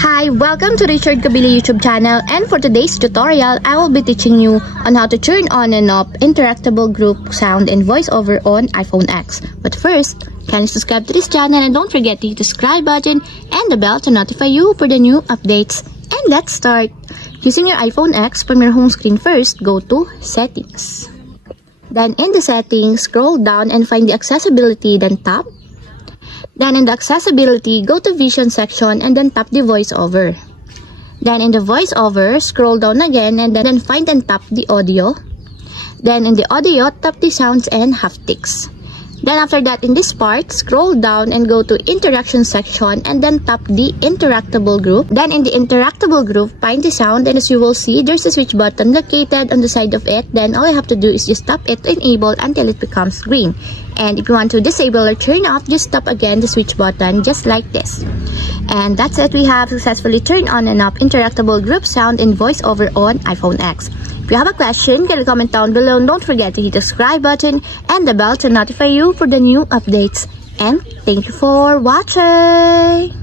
Hi, welcome to Richard Kabili YouTube channel, and for today's tutorial, I will be teaching you on how to turn on and off interactable group sound and voiceover on iPhone X. But first, kindly subscribe to this channel and don't forget to hit the subscribe button and the bell to notify you for the new updates. And let's start. Using your iPhone X, from your home screen first, go to Settings. Then in the Settings, scroll down and find the Accessibility, then tap. Then in the Accessibility, go to Vision section and then tap the VoiceOver. Then in the VoiceOver, scroll down again and then find and tap the Audio. Then in the Audio, tap the Sounds and Haptics. Then after that, in this part, scroll down and go to Interaction section and then tap the Interactable group. Then in the Interactable group, find the sound, and as you will see, there's a switch button located on the side of it. Then all you have to do is just tap it to enable until it becomes green. And if you want to disable or turn off, just tap again the switch button just like this. And that's it. We have successfully turned on and off interactable group sound and voiceover on iPhone X. If you have a question, get a comment down below and don't forget to hit the subscribe button and the bell to notify you for the new updates. And thank you for watching!